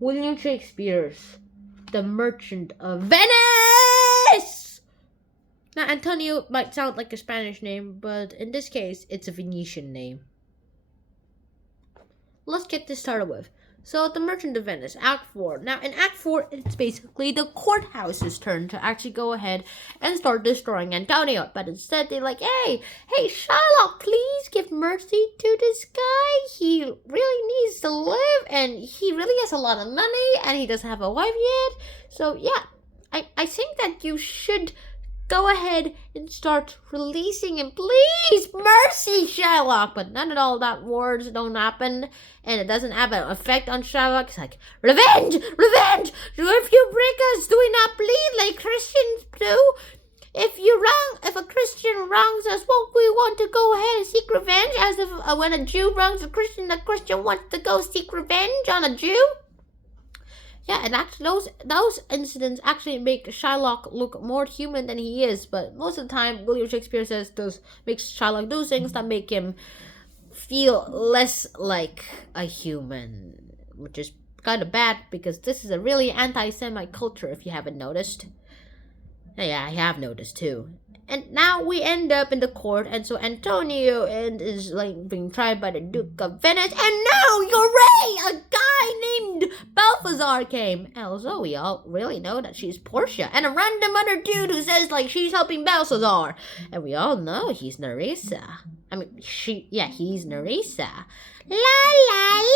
William Shakespeare's The Merchant of Venice! Now, Antonio might sound like a Spanish name, but in this case, it's a Venetian name. Let's get this started with. So, The Merchant of Venice, Act 4. Now, in Act 4, it's basically the courthouse's turn to actually go ahead and start destroying Antonio. But instead, they're like, hey, Shylock, please give mercy to this guy. He really needs to live, and he really has a lot of money, and he doesn't have a wife yet. So, yeah, I think that you should go ahead and start releasing him. Please, mercy, Shylock. But none of all that words don't happen, and it doesn't have an effect on Shylock. It's like, revenge! If you break us, do we not bleed like Christians do? If a Christian wrongs us, won't we want to go ahead and seek revenge? As if when a Jew wrongs a Christian, the Christian wants to go seek revenge on a Jew? Yeah, and actually those incidents actually make Shylock look more human than he is. But most of the time, William Shakespeare makes Shylock do things that make him feel less like a human, which is kind of bad because this is a really anti-Semite culture. If you haven't noticed, yeah, I have noticed too. And now we end up in the court, and so Antonio is like being tried by the Duke of Venice, and now you're right, a guy named Balthazar came. Also, we all really know that she's Portia, and a random other dude who says like she's helping Balthazar, and we all know he's Nerissa. I mean, he's Nerissa. La la la.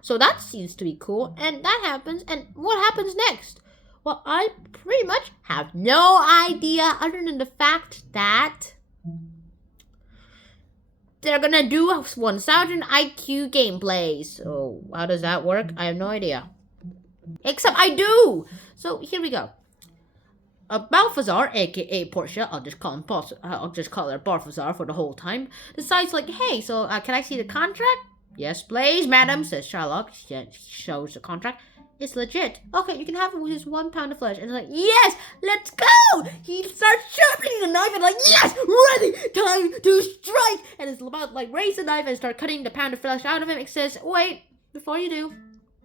So that seems to be cool, and that happens, and what happens next? Well, I pretty much have no idea other than the fact that they're gonna do 1,000 IQ gameplays. So how does that work? I have no idea. Except I do! So here we go. Balthazar, aka Portia, I'll just call her Balthazar for the whole time, decides like, hey, so can I see the contract? Yes, please, madam, says Shylock. She shows the contract. It's legit. Okay, you can have it with his 1 pound of flesh. And it's like, yes, let's go! He starts sharpening the knife and like, yes, ready, time to strike! And it's about like raise the knife and start cutting the pound of flesh out of him. It says, wait, before you do,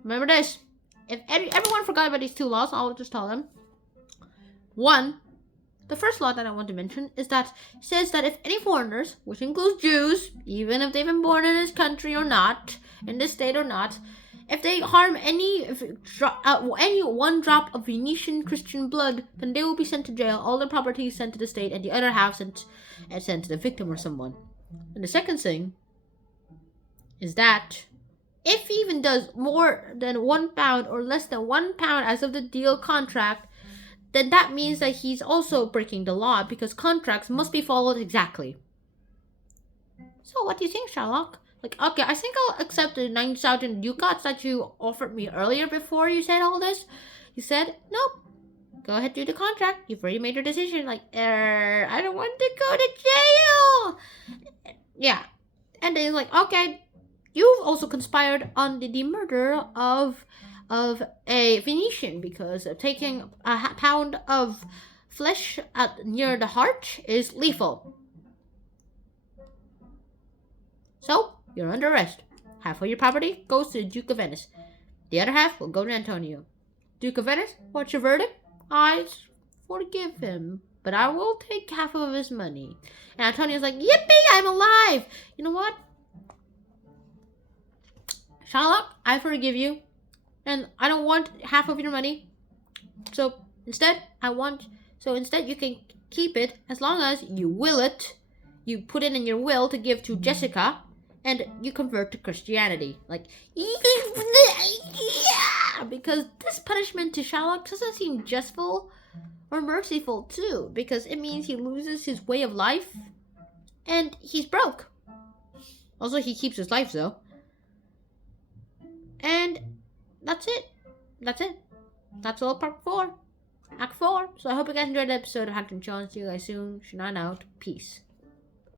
remember this. If everyone forgot about these 2 laws, I'll just tell them. 1. The first law that I want to mention is that it says that if any foreigners, which includes Jews, even if they've been born in this country or not, in this state or not, if they harm any 1 drop of Venetian Christian blood, then they will be sent to jail, all their property sent to the state, and the other half sent to the victim or someone. And the second thing is that if he even does more than 1 pound or less than 1 pound as of the deal contract, then that means that he's also breaking the law because contracts must be followed exactly. So what do you think, Shylock? Like, okay, I think I'll accept the 9,000 ducats that you offered me earlier before you said all this. You said, nope, go ahead, do the contract. You've already made your decision. Like, I don't want to go to jail. Yeah. And then like, okay, you've also conspired on the murder of a Venetian because taking a pound of flesh near the heart is lethal. So, you're under arrest. Half of your property goes to the Duke of Venice. The other half will go to Antonio. Duke of Venice, what's your verdict? I forgive him, but I will take half of his money. And Antonio's like, yippee, I'm alive! You know what? Shylock, I forgive you. And I don't want half of your money. So instead you can keep it as long as you will it. You put it in your will to give to Jessica and you convert to Christianity. Like, yeah! Because this punishment to Shylock doesn't seem justful or merciful too. Because it means he loses his way of life and he's broke. Also, he keeps his life though. And that's it. That's all part 4. Act 4. So I hope you guys enjoyed the episode of Hacked and Challenge. See you guys soon. Shannon out. Peace.